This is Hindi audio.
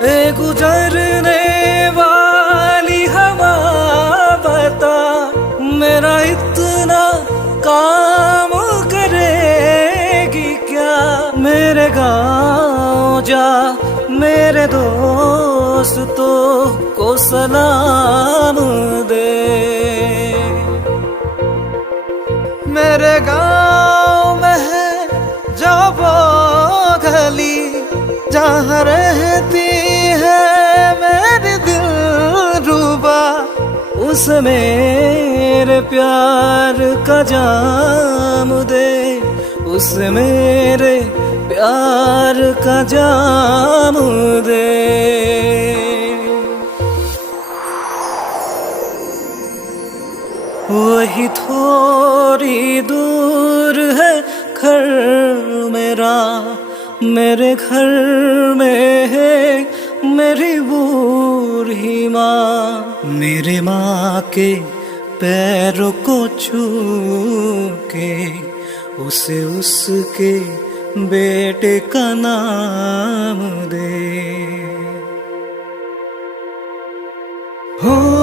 ए गुजरने वाली हवा बता, मेरा इतना काम करेगी क्या? मेरे गाँव जा, मेरे दोस्तों को सलाम दे। मेरे गाँव में है जो वो गली जहाँ रहती है मेरी दिलरुबा, उस मेरे प्यार का जाम दे, उस मेरे प्यार का जाम दे। वही थोड़ी दूर है घर मेरा, मेरे घर में है मेरी बूढ़ी माँ। मेरे माँ के पैरों को छू के उसे उसके बेटे का नाम दे। हो